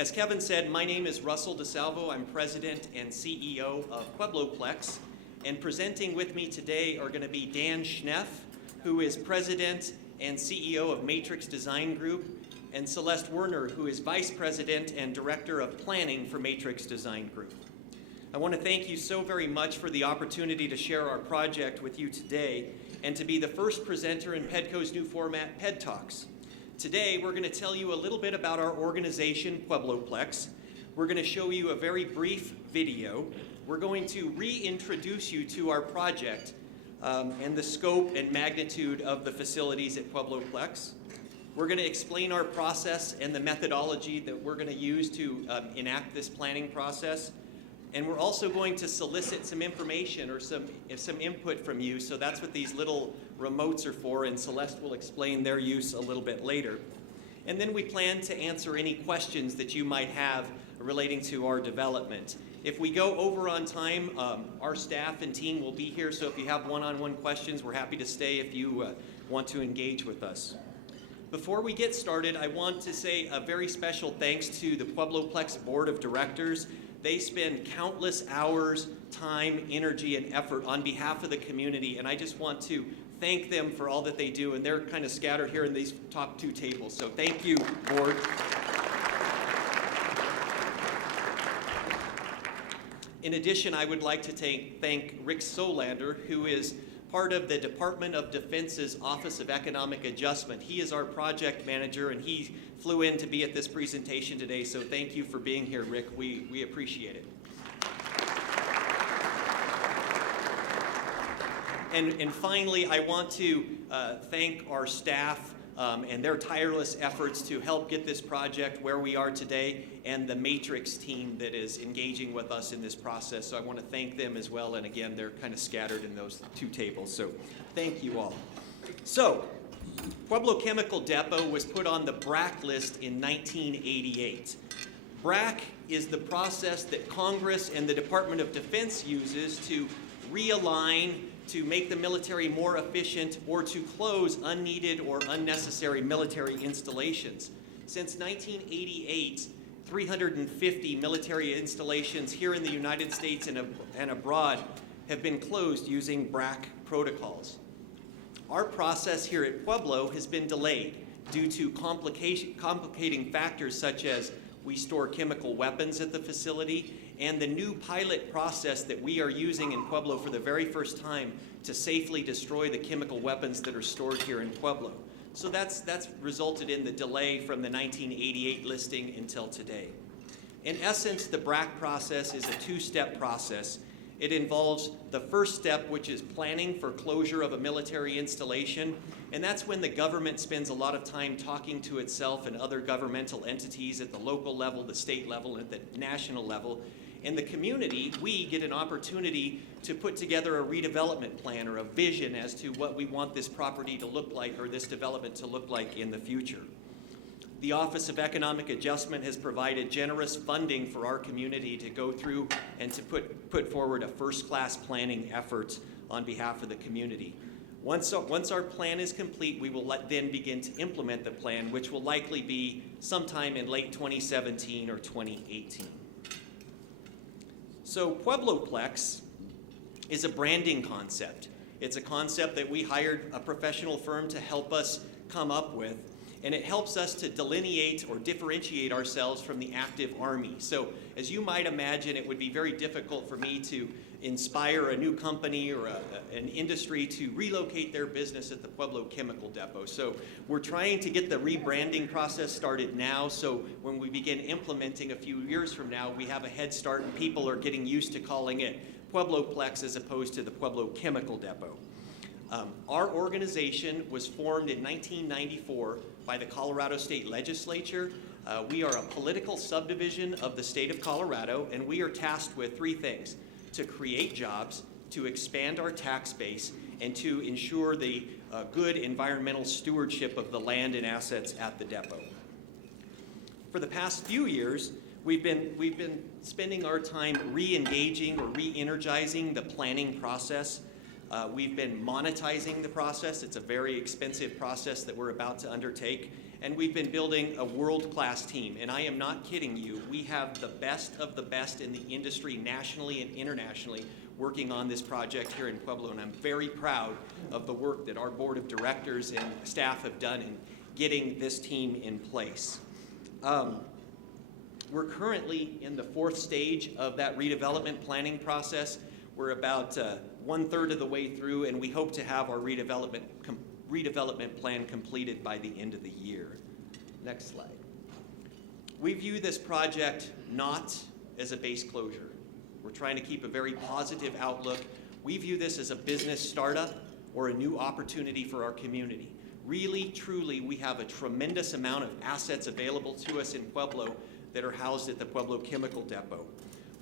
As Kevin said, my name is Russell DeSalvo. I'm President and CEO of PuebloPlex. And presenting with me today are going to be Dan Schneff, who is President and CEO of Matrix Design Group, and Celeste Werner, who is Vice President and Director of Planning for Matrix Design Group. I want to thank you so very much for the opportunity to share our project with you today and to be the first presenter in PEDCO's new format, PEDTalks. Today, we're going to tell you a little bit about our organization, PuebloPlex. We're going to show you a very brief video. We're going to reintroduce you to our project and the scope and magnitude of the facilities at PuebloPlex. We're going to explain our process and the methodology that we're going to use to enact this planning process. And we're also going to solicit some information or some input from you. So that's what these little remotes are for, and Celeste will explain their use a little bit later. And then we plan to answer any questions that you might have relating to our development. If we go over on time, our staff and team will be here, so if you have one-on-one questions, we're happy to stay if you want to engage with us. Before we get started, I want to say a very special thanks to the PuebloPlex Board of Directors. They spend countless hours, time, energy, and effort on behalf of the community, and I just want to thank them for all that they do, and they're kind of scattered here in these top two tables, so thank you, Board. In addition, I would like to thank Rick Solander, who is part of the Department of Defense's Office of Economic Adjustment. He is our project manager, and he flew in to be at this presentation today, so thank you for being here, Rick. We appreciate it. And finally, I want to thank our staff and their tireless efforts to help get this project where we are today, and the Matrix team that is engaging with us in this process. So I want to thank them as well, and again, they're kind of scattered in those two tables, so thank you all. So, Pueblo Chemical Depot was put on the BRAC list in 1988. BRAC is the process that Congress and the Department of Defense uses to realign, to make the military more efficient, or to close unneeded or unnecessary military installations. Since 1988, 350 military installations here in the United States and abroad have been closed using BRAC protocols. Our process here at Pueblo has been delayed due to complicating factors such as we store chemical weapons at the facility, and the new pilot process that we are using in Pueblo for the very first time to safely destroy the chemical weapons that are stored here in Pueblo. So that's resulted in the delay from the 1988 listing until today. In essence, the BRAC process is a two-step process. It involves the first step, which is planning for closure of a military installation, and that's when the government spends a lot of time talking to itself and other governmental entities at the local level, the state level, and at the national level. In the community, we get an opportunity to put together a redevelopment plan or a vision as to what we want this property to look like or this development to look like in the future. The Office of Economic Adjustment has provided generous funding for our community to go through and to put forward a first-class planning effort on behalf of the community. Once our plan is complete, we will then begin to implement the plan, which will likely be sometime in late 2017 or 2018. So PuebloPlex is a branding concept. It's a concept that we hired a professional firm to help us come up with, and it helps us to delineate or differentiate ourselves from the active Army. So as you might imagine, it would be very difficult for me to inspire a new company or an industry to relocate their business at the Pueblo Chemical Depot. So we're trying to get the rebranding process started now, so when we begin implementing a few years from now, we have a head start and people are getting used to calling it PuebloPlex as opposed to the Pueblo Chemical Depot. Our organization was formed in 1994 by the Colorado State Legislature. We are a political subdivision of the state of Colorado, and we are tasked with three things: to create jobs, to expand our tax base, and to ensure the good environmental stewardship of the land and assets at the depot. For the past few years, we've been spending our time re-engaging or re-energizing the planning process. We've been monetizing the process. It's a very expensive process that we're about to undertake. And we've been building a world-class team, and I am not kidding you. We have the best of the best in the industry, nationally and internationally, working on this project here in Pueblo, and I'm very proud of the work that our board of directors and staff have done in getting this team in place. We're currently in the 4th stage of that redevelopment planning process. We're about 1/3 of the way through, and we hope to have our redevelopment plan completed by the end of the year. Next slide. We view this project not as a base closure. We're trying to keep a very positive outlook. We view this as a business startup or a new opportunity for our community. Really, truly, we have a tremendous amount of assets available to us in Pueblo that are housed at the Pueblo Chemical Depot.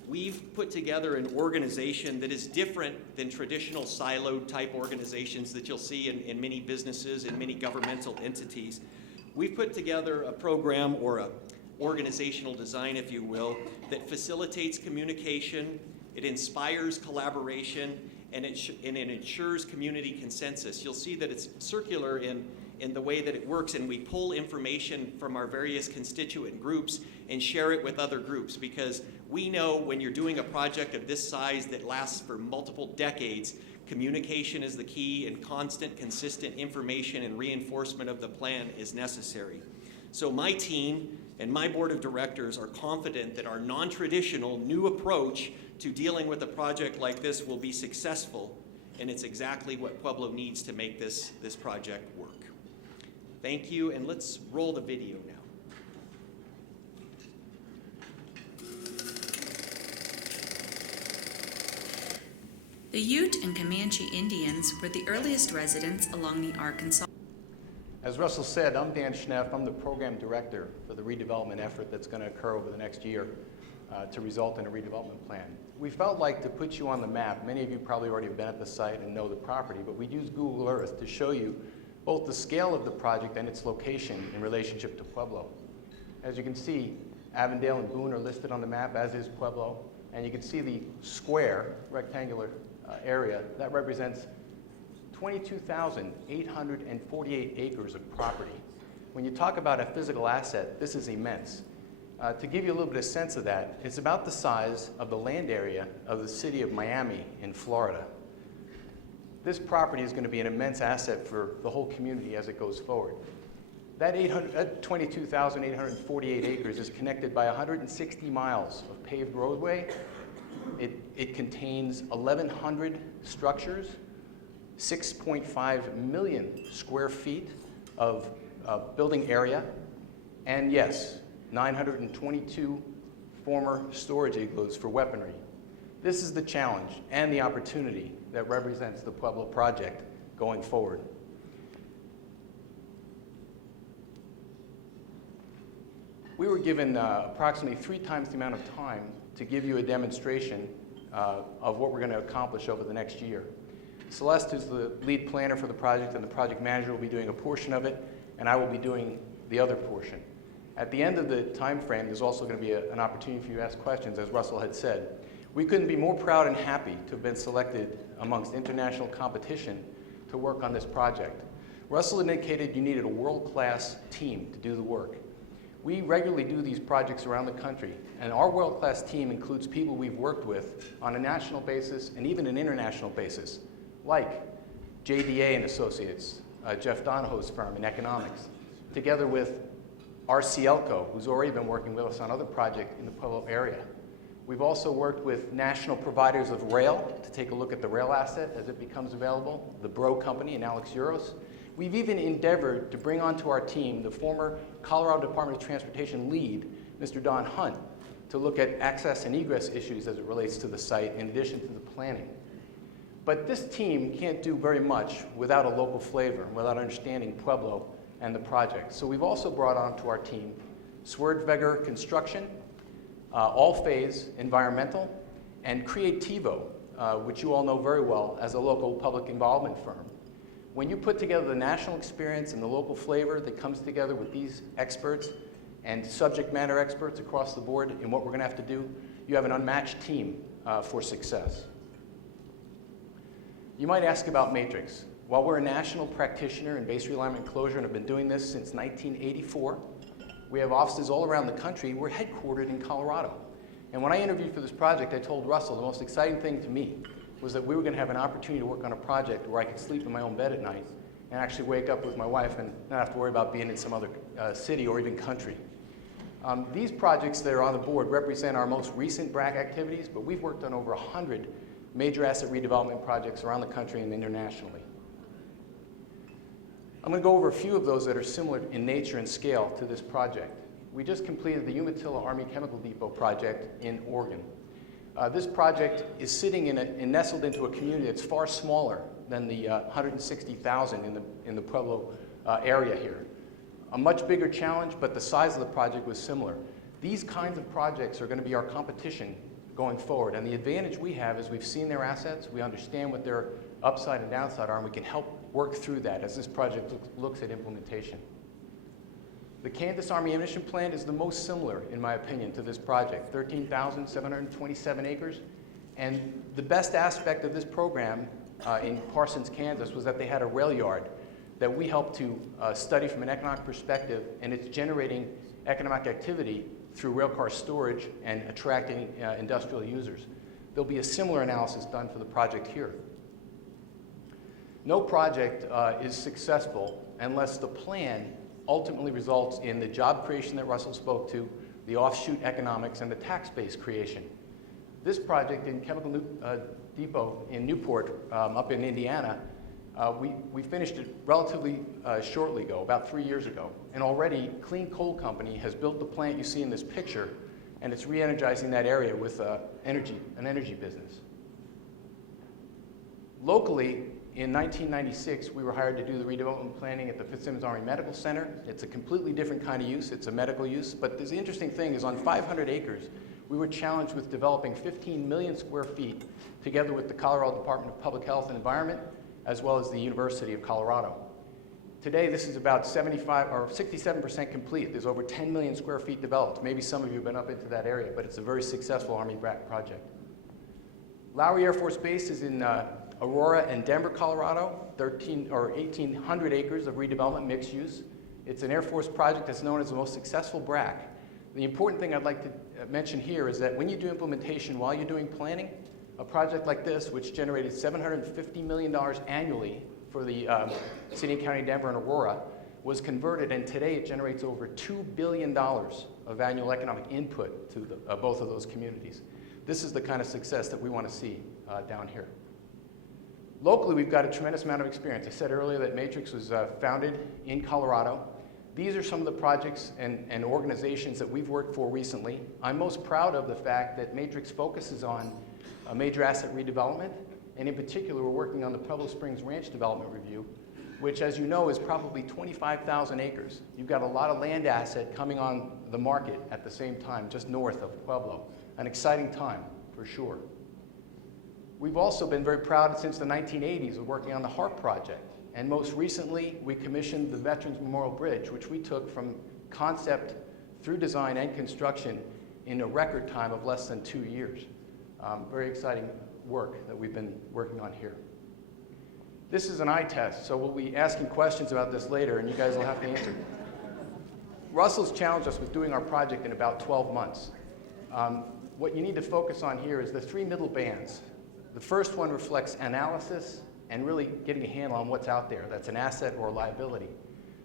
We've put together an organization that is different than traditional siloed type organizations that you'll see in many businesses and many governmental entities. We've put together a program or a organizational design, if you will, that facilitates communication, it inspires collaboration, and it ensures community consensus. You'll see that it's circular in the way that it works, and we pull information from our various constituent groups and share it with other groups, because we know when you're doing a project of this size that lasts for multiple decades, communication is the key, and constant, consistent information and reinforcement of the plan is necessary. So my team and my board of directors are confident that our non-traditional new approach to dealing with a project like this will be successful, and it's exactly what Pueblo needs to make this project work. Thank you, and let's roll the video now. The Ute and Comanche Indians were the earliest residents along the Arkansas. As Russell said, I'm Dan Schneff. I'm the program director for the redevelopment effort that's going to occur over the next year to result in a redevelopment plan. We felt like to put you on the map. Many of you probably already have been at the site and know the property, but we used Google Earth to show you both the scale of the project and its location in relationship to Pueblo. As you can see, Avondale and Boone are listed on the map, as is Pueblo, and you can see the square, rectangular area that represents 22,848 acres of property. When you talk about a physical asset, this is immense. To give you a little bit of sense of that, it's about the size of the land area of the city of Miami in Florida. This property is going to be an immense asset for the whole community as it goes forward. That 22,848 acres is connected by 160 miles of paved roadway. It contains 1,100 structures, 6.5 million square feet of building area, and yes, 922 former storage igloos for weaponry. This is the challenge and the opportunity that represents the Pueblo project going forward. We were given approximately 3 times the amount of time to give you a demonstration of what we're going to accomplish over the next year. Celeste is the lead planner for the project, and the project manager will be doing a portion of it, and I will be doing the other portion. At the end of the time frame, there's also going to be an opportunity for you to ask questions, as Russell had said. We couldn't be more proud and happy to have been selected amongst international competition to work on this project. Russell indicated you needed a world-class team to do the work. We regularly do these projects around the country, and our world-class team includes people we've worked with on a national basis and even an international basis, like JDA and Associates, Jeff Donahoe's firm in economics, together with RCLCO, who's already been working with us on other projects in the Pueblo area. We've also worked with national providers of rail to take a look at the rail asset as it becomes available, the Bro Company and Alex Uros. We've even endeavored to bring onto our team the former Colorado Department of Transportation lead, Mr. Don Hunt, to look at access and egress issues as it relates to the site in addition to the planning. But this team can't do very much without a local flavor and without understanding Pueblo and the project. So we've also brought onto our team Swerdweger Construction, All Phase Environmental, and Creativo, which you all know very well as a local public involvement firm. When you put together the national experience and the local flavor that comes together with these experts and subject matter experts across the board in what we're going to have to do, you have an unmatched team for success. You might ask about Matrix. While we're a national practitioner in base realignment and closure and have been doing this since 1984, we have offices all around the country. We're headquartered in Colorado. And when I interviewed for this project, I told Russell the most exciting thing to me was that we were going to have an opportunity to work on a project where I could sleep in my own bed at night and actually wake up with my wife and not have to worry about being in some other city or even country. These projects that are on the board represent our most recent BRAC activities, but we've worked on over 100 major asset redevelopment projects around the country and internationally. I'm going to go over a few of those that are similar in nature and scale to this project. We just completed the Tooele Army Chemical Depot project in Oregon. This project is sitting nestled into a community that's far smaller than the 160,000 in the Pueblo area here. A much bigger challenge, but the size of the project was similar. These kinds of projects are going to be our competition going forward, and the advantage we have is we've seen their assets, we understand what their upside and downside are, and we can help work through that as this project looks at implementation. The Kansas Army Ammunition Plant is the most similar, in my opinion, to this project, 13,727 acres. And the best aspect of this program in Parsons, Kansas, was that they had a rail yard that we helped to study from an economic perspective, and it's generating economic activity through railcar storage and attracting industrial users. There'll be a similar analysis done for the project here. No project is successful unless the plan ultimately results in the job creation that Russell spoke to, the offshoot economics, and the tax base creation. This project in Chemical Depot in Newport, up in Indiana, we finished it relatively shortly ago, about 3 years ago. And already, Clean Coal Company has built the plant you see in this picture, and it's re-energizing that area with an energy business. Locally, in 1996, we were hired to do the redevelopment planning at the Fitzsimmons Army Medical Center. It's a completely different kind of use. It's a medical use. But the interesting thing is on 500 acres, we were challenged with developing 15 million square feet together with the Colorado Department of Public Health and Environment, as well as the University of Colorado. Today, this is about 75 or 67% complete. There's over 10 million square feet developed. Maybe some of you have been up into that area, but it's a very successful Army BRAC project. Lowry Air Force Base is in Aurora and Denver, Colorado, 1,800 acres of redevelopment mixed use. It's an Air Force project that's known as the most successful BRAC. The important thing I'd like to mention here is that when you do implementation while you're doing planning, a project like this, which generated $750 million annually for the City and County of Denver and Aurora, was converted, and today it generates over $2 billion of annual economic input to both of those communities. This is the kind of success that we want to see down here. Locally, we've got a tremendous amount of experience. I said earlier that Matrix was founded in Colorado. These are some of the projects and organizations that we've worked for recently. I'm most proud of the fact that Matrix focuses on major asset redevelopment, and in particular, we're working on the Pueblo Springs Ranch Development Review, which, as you know, is probably 25,000 acres. You've got a lot of land asset coming on the market at the same time, just north of Pueblo. An exciting time, for sure. We've also been very proud since the 1980s of working on the HARP project. And most recently, we commissioned the Veterans Memorial Bridge, which we took from concept through design and construction in a record time of less than 2 years. Very exciting work that we've been working on here. This is an eye test, so we'll be asking questions about this later, and you guys will have to answer. Russell's challenged us with doing our project in about 12 months. What you need to focus on here is the 3 middle bands. The first one reflects analysis and really getting a handle on what's out there. That's an asset or a liability.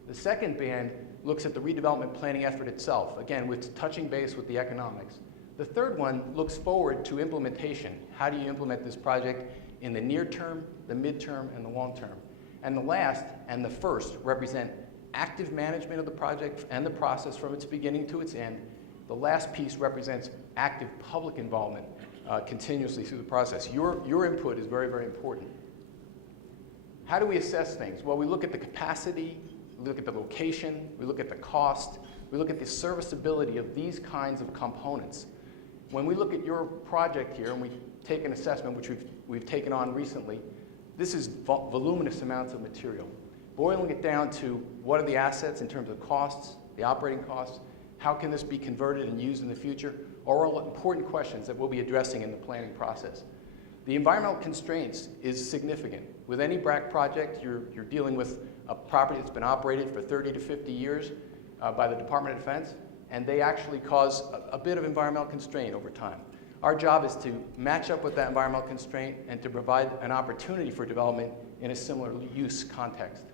The second band looks at the redevelopment planning effort itself, again, with touching base with the economics. The third one looks forward to implementation. How do you implement this project in the near term, the midterm, and the long term? And the last and the first represent active management of the project and the process from its beginning to its end. The last piece represents active public involvement continuously through the process. Your input is very, very important. How do we assess things? Well, we look at the capacity, we look at the location, we look at the cost, we look at the serviceability of these kinds of components. When we look at your project here and we take an assessment, which we've taken on recently, this is voluminous amounts of material. Boiling it down to what are the assets in terms of costs, the operating costs, how can this be converted and used in the future, are all important questions that we'll be addressing in the planning process. The environmental constraints is significant. With any BRAC project, you're dealing with a property that's been operated for 30 to 50 years by the Department of Defense, and they actually cause a bit of environmental constraint over time. Our job is to match up with that environmental constraint and to provide an opportunity for development in a similar use context.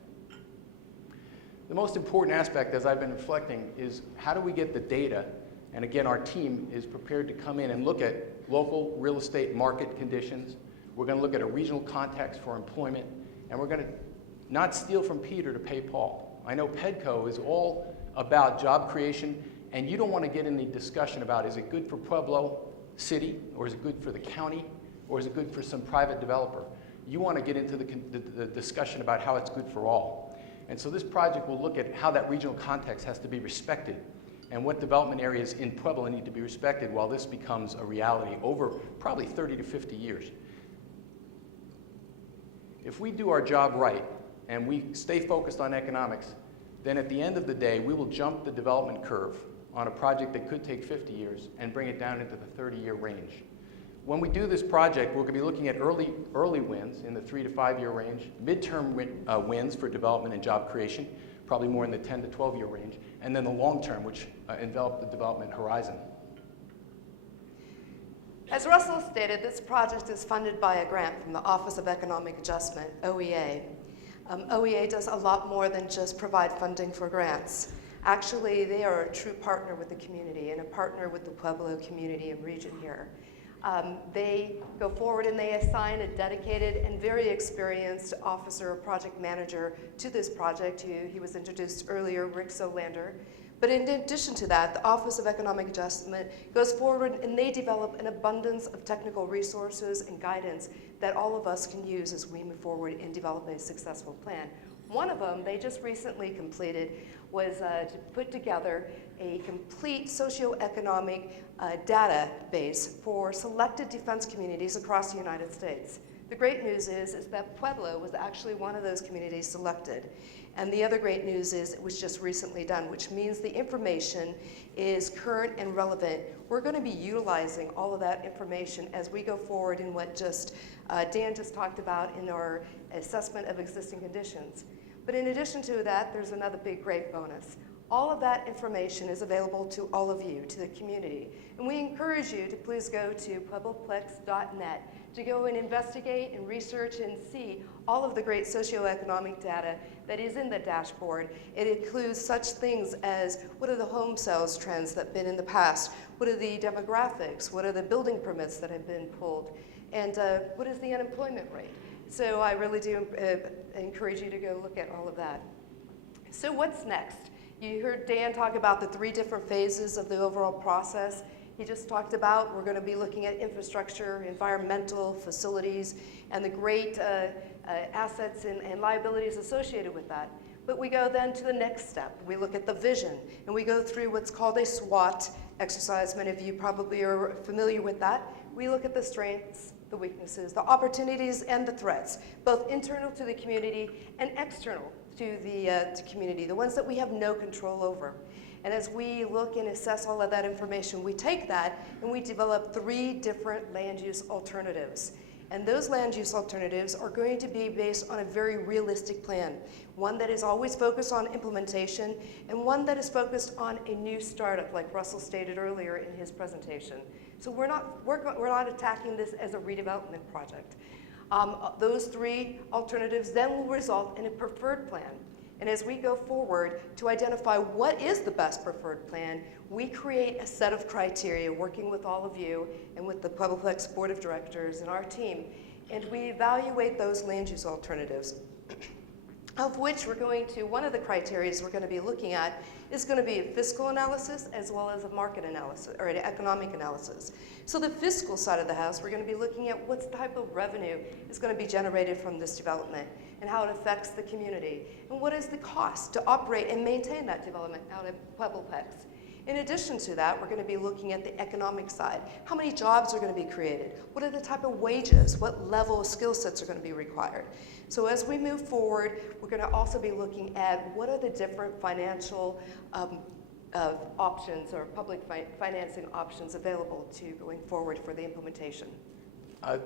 The most important aspect, as I've been reflecting, is how do we get the data? And again, our team is prepared to come in and look at local real estate market conditions. We're going to look at a regional context for employment, and we're going to not steal from Peter to pay Paul. I know PEDCO is all about job creation, and you don't want to get in the discussion about is it good for Pueblo City, or is it good for the county, or is it good for some private developer? You want to get into the discussion about how it's good for all. And so this project will look at how that regional context has to be respected and what development areas in Pueblo need to be respected while this becomes a reality over probably 30 to 50 years. If we do our job right and we stay focused on economics, then at the end of the day, we will jump the development curve on a project that could take 50 years and bring it down into the 30-year range. When we do this project, we're going to be looking at early wins in the 3 to 5 year range, midterm wins for development and job creation, probably more in the 10 to 12 year range, and then the long term, which envelop the development horizon. As Russell stated, this project is funded by a grant from the Office of Economic Adjustment, OEA. OEA does a lot more than just provide funding for grants. Actually, they are a true partner with the community and a partner with the Pueblo community and region here. They go forward and they assign a dedicated and very experienced officer or project manager to this project. He was introduced earlier, Rick Solander. But in addition to that, the Office of Economic Adjustment goes forward and they develop an abundance of technical resources and guidance that all of us can use as we move forward and develop a successful plan. One of them they just recently completed was to put together a complete socioeconomic database for selected defense communities across the United States. The great news is that Pueblo was actually one of those communities selected. And the other great news is it was just recently done, which means the information is current and relevant. We're going to be utilizing all of that information as we go forward in what Dan just talked about in our assessment of existing conditions. But in addition to that, there's another big great bonus. All of that information is available to all of you, to the community. And we encourage you to please go to PuebloPlex.net to go and investigate and research and see all of the great socioeconomic data that is in the dashboard. It includes such things as what are the home sales trends that have been in the past, what are the demographics, what are the building permits that have been pulled, and what is the unemployment rate. So I really do encourage you to go look at all of that. So what's next? You heard Dan talk about the 3 different phases of the overall process. He just talked about we're going to be looking at infrastructure, environmental, facilities, and the great assets and liabilities associated with that. But we go then to the next step. We look at the vision, and we go through what's called a SWOT exercise. Many of you probably are familiar with that. We look at the strengths, the weaknesses, the opportunities, and the threats, both internal to the community and external to the community, the ones that we have no control over. And as we look and assess all of that information, we take that and we develop 3 different land use alternatives. And those land use alternatives are going to be based on a very realistic plan, one that is always focused on implementation and one that is focused on a new startup, like Russell stated earlier in his presentation. So we're not attacking this as a redevelopment project. Those 3 alternatives then will result in a preferred plan. And as we go forward to identify what is the best preferred plan, we create a set of criteria working with all of you and with the PuebloPlex Board of Directors and our team, and we evaluate those land use alternatives, of which one of the criteria we're going to be looking at is going to be a fiscal analysis as well as a market analysis, or an economic analysis. So the fiscal side of the house, we're going to be looking at what type of revenue is going to be generated from this development and how it affects the community, and what is the cost to operate and maintain that development out at PuebloPlex. In addition to that, we're going to be looking at the economic side. How many jobs are going to be created? What are the type of wages? What level of skill sets are going to be required? So as we move forward, we're going to also be looking at what are the different financial options or public financing options available to going forward for the implementation.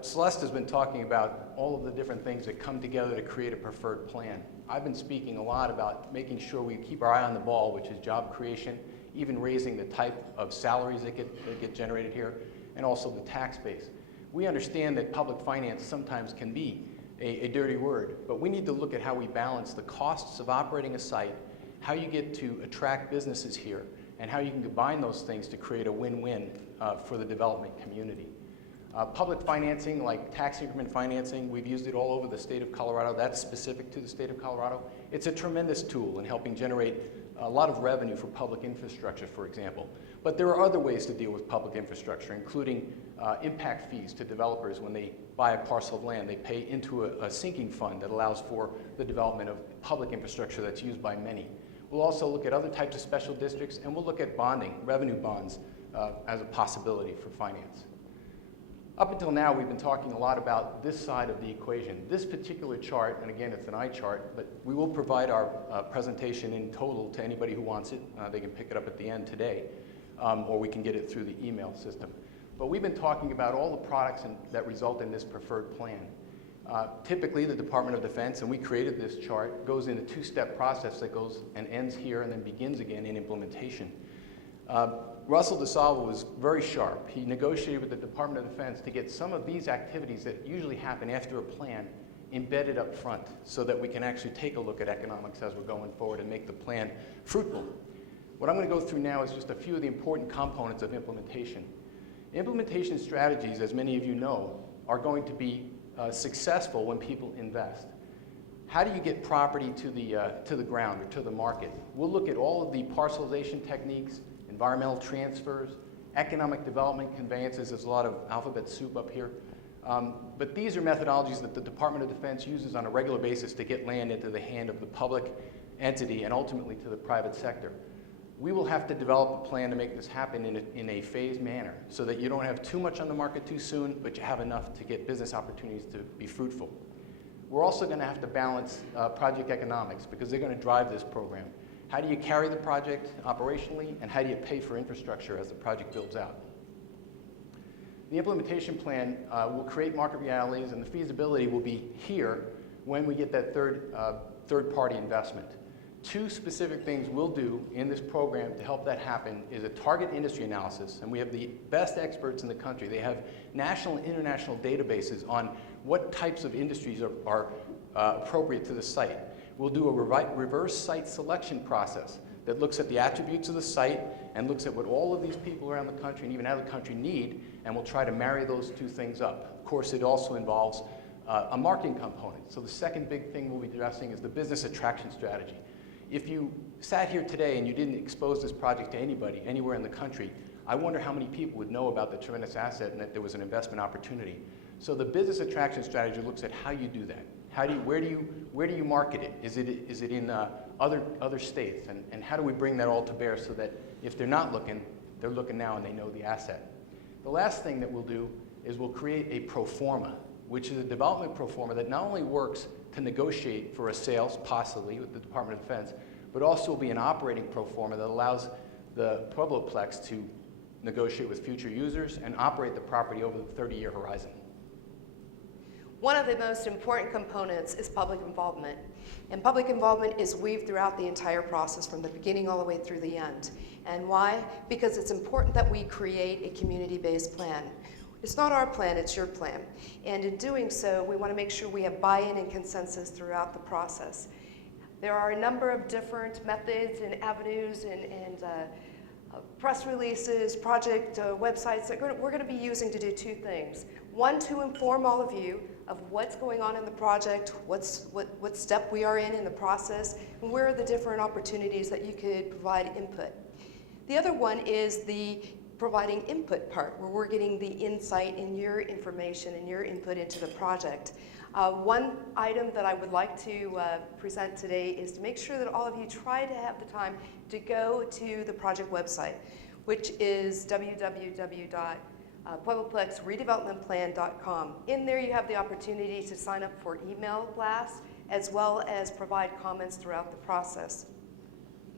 Celeste has been talking about all of the different things that come together to create a preferred plan. I've been speaking a lot about making sure we keep our eye on the ball, which is job creation, even raising the type of salaries that get generated here, and also the tax base. We understand that public finance sometimes can be a dirty word, but we need to look at how we balance the costs of operating a site, how you get to attract businesses here, and how you can combine those things to create a win-win for the development community. Public financing, like tax increment financing, we've used it all over the state of Colorado. That's specific to the state of Colorado. It's a tremendous tool in helping generate a lot of revenue for public infrastructure, for example. But there are other ways to deal with public infrastructure, including impact fees to developers when they buy a parcel of land. They pay into a sinking fund that allows for the development of public infrastructure that's used by many. We'll also look at other types of special districts, and we'll look at bonding, revenue bonds, as a possibility for finance. Up until now, we've been talking a lot about this side of the equation. This particular chart, and again, it's an eye chart, but we will provide our presentation in total to anybody who wants it. They can pick it up at the end today, or we can get it through the email system. But we've been talking about all the products that result in this preferred plan. Typically, the Department of Defense, and we created this chart, goes in a two-step process that goes and ends here and then begins again in implementation. Russell DeSalvo was very sharp. He negotiated with the Department of Defense to get some of these activities that usually happen after a plan embedded up front so that we can actually take a look at economics as we're going forward and make the plan fruitful. What I'm going to go through now is just a few of the important components of implementation. Implementation strategies, as many of you know, are going to be successful when people invest. How do you get property to the ground or to the market? We'll look at all of the parcelization techniques, environmental transfers, economic development conveyances. There's a lot of alphabet soup up here. But these are methodologies that the Department of Defense uses on a regular basis to get land into the hand of the public entity and ultimately to the private sector. We will have to develop a plan to make this happen in a phased manner so that you don't have too much on the market too soon, but you have enough to get business opportunities to be fruitful. We're also going to have to balance project economics because they're going to drive this program. How do you carry the project operationally, and how do you pay for infrastructure as the project builds out? The implementation plan will create market realities, and the feasibility will be here when we get that third-party investment. Two specific things we'll do in this program to help that happen is a target industry analysis, and we have the best experts in the country. They have national and international databases on what types of industries are appropriate to the site. We'll do a reverse site selection process that looks at the attributes of the site and looks at what all of these people around the country and even out of the country need, and we'll try to marry those two things up. Of course, it also involves a marketing component. So the second big thing we'll be addressing is the business attraction strategy. If you sat here today and you didn't expose this project to anybody anywhere in the country, I wonder how many people would know about the tremendous asset and that there was an investment opportunity. So the business attraction strategy looks at how you do that. Where do you market it? Is it in other states? And how do we bring that all to bear so that if they're not looking, they're looking now and they know the asset? The last thing that we'll do is we'll create a pro forma, which is a development pro forma that not only works to negotiate for a sales, possibly with the Department of Defense, but also will be an operating pro forma that allows the PuebloPlex to negotiate with future users and operate the property over the 30-year horizon. One of the most important components is public involvement. And public involvement is weaved throughout the entire process from the beginning all the way through the end. And why? Because it's important that we create a community-based plan. It's not our plan, it's your plan. And in doing so, we want to make sure we have buy-in and consensus throughout the process. There are a number of different methods and avenues and press releases, project websites that we're going to be using to do two things. One, to inform all of you of what's going on in the project, what step we are in the process, and where are the different opportunities that you could provide input. The other one is the providing input part, where we're getting the insight and your information and your input into the project. One item that I would like to present today is to make sure that all of you try to have the time to go to the project website, which is www.PuebloPlex Redevelopment In there you have the opportunity to sign up for email blasts as well as provide comments throughout the process.